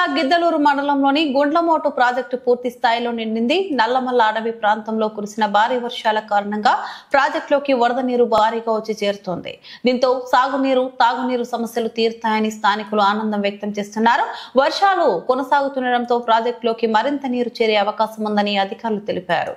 జిల్లా గిద్దలూరు మండలంలోని గుండ్లమోటు ప్రాజెక్టు పూర్తి స్థాయిలో నిండింది. నల్లమల్ల అడవి ప్రాంతంలో కురిసిన భారీ వర్షాల కారణంగా ప్రాజెక్టులోకి వరద నీరు భారీగా వచ్చి చేరుతోంది. దీంతో సాగునీరు, తాగునీరు సమస్యలు తీరుతాయని స్థానికులు ఆనందం వ్యక్తం చేస్తున్నారు. వర్షాలు కొనసాగుతుండటంతో ప్రాజెక్టులోకి మరింత నీరు చేరే అవకాశం ఉందని అధికారులు తెలిపారు.